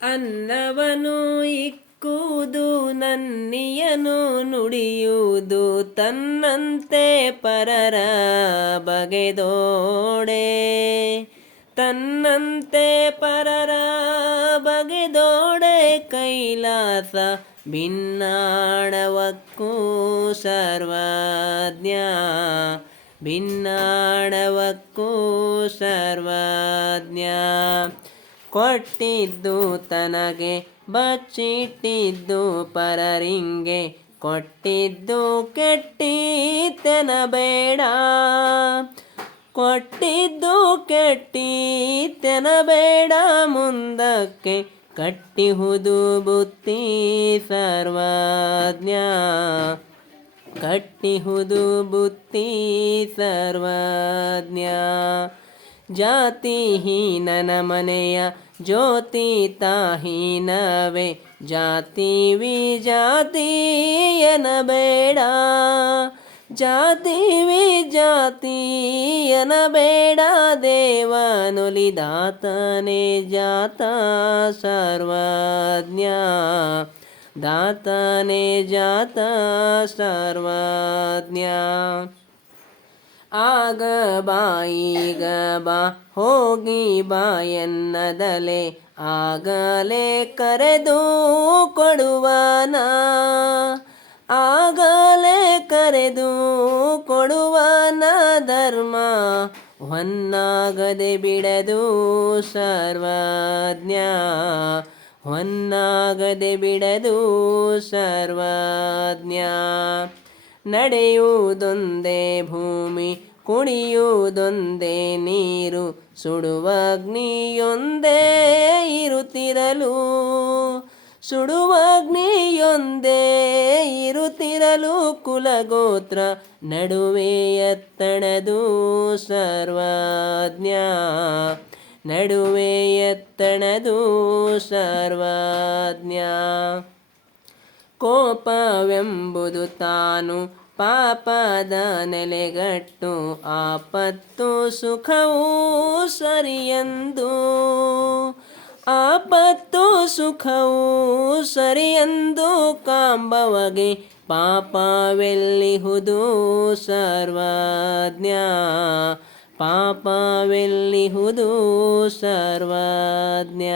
ಅನ್ನವನು ಇಕ್ಕುವುದು ನನ್ನಿಯನು ನುಡಿಯುವುದು ತನ್ನಂತೆ ಪರರ ಬಗೆದೋಡೆ ತನ್ನಂತೆ ಪರರ ಬಗೆದೋಡೆ ಕೈಲಾಸ ಭಿನ್ನಾಣವಕ್ಕೂ ಸರ್ವಜ್ಞ ಭಿನ್ನಾಣವಕ್ಕೂ ಸರ್ವಜ್ಞ ಕೊಟ್ಟಿದ್ದು ತನಗೆ ಬಚ್ಚಿಟ್ಟಿದ್ದು ಪರರಿಂಗೆ ಕೊಟ್ಟಿದ್ದು ಕೆಟ್ಟಿತೆನಬೇಡ ಕೊಟ್ಟಿದ್ದು ಕೆಟ್ಟಿತೆನಬೇಡ ಮುಂದಕ್ಕೆ ಕಟ್ಟಿಹುದು ಬುತ್ತಿ ಸರ್ವಜ್ಞ ಕಟ್ಟಿಹುದು ಬುತ್ತಿ ಸರ್ವಜ್ಞ ಜಾತಿಹೀನನ ಮನೆಯ ಜ್ಯೋತಿ ತಾಹೀನವೇ ಜಾತಿ ವಿಜಾತಿಯನಬೇಡ ಜಾತಿ ವಿಜಾತಿಯನಬೇಡ ದೇವನುಲಿದಾತನೇ ಜಾತ ಸರ್ವಜ್ಞ ದಾತನೇ ಜಾತ ಸರ್ವಜ್ಞ ಆಗ ಬಾ ಈಗ ಬಾ ಹೋಗಿ ಬಾ ಎನ್ನದಲೆ ಆಗಲೇ ಕರೆದು ಕೊಡುವನ ಆಗಲೇ ಕರೆದು ಕೊಡುವನ ಧರ್ಮ ಹೊನ್ನಾಗದೆ ಬಿಡದು ಸರ್ವಜ್ಞ ಹೊನ್ನಾಗದೆ ಬಿಡದು ಸರ್ವಜ್ಞ ನಡೆಯುವುದೊಂದೇ ಭೂಮಿ ಕುಣಿಯುವುದೊಂದೇ ನೀರು ಸುಡುವಗ್ನಿಯೊಂದೇ ಇರುತ್ತಿರಲು ಸುಡುವಗ್ನಿಯೊಂದೇ ಇರುತ್ತಿರಲು ಕುಲಗೋತ್ರ ನಡುವೆ ಎತ್ತಣದು ಸರ್ವಜ್ಞ ನಡುವೆ ಎತ್ತಣದು ಸರ್ವಜ್ಞ ಕೋಪವೆಂಬುದು ತಾನು ಪಾಪದ ನೆಲೆಗಟ್ಟು ಆಪತ್ತು ಸುಖವೂ ಸರಿಯೆಂದು ಆಪತ್ತು ಸುಖವೂ ಸರಿಯೆಂದು ಕಾಂಬವಗೆ ಪಾಪವೆಲ್ಲಿಹುದು ಸರ್ವಜ್ಞ ಪಾಪವೆಲ್ಲಿಹುದು ಸರ್ವಜ್ಞ